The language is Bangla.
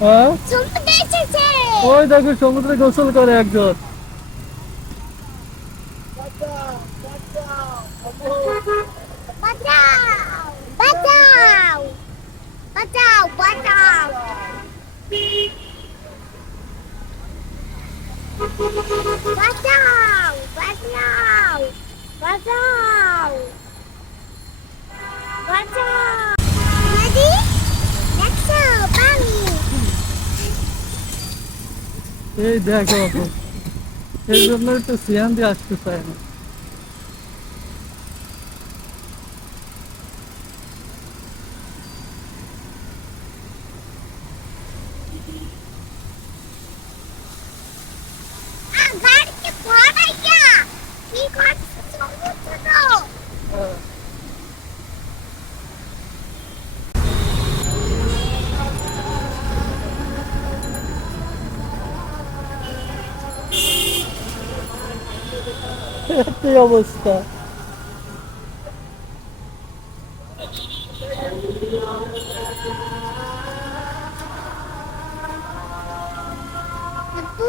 হ্যাঁ? ওই দেখো সমুদ্রে গোসল করে একজন Batau! Batau! Batau! এই দেখো। এই জন্যই তো সিয়ান দিয়ে আসতে চায় না কি অবস্থা?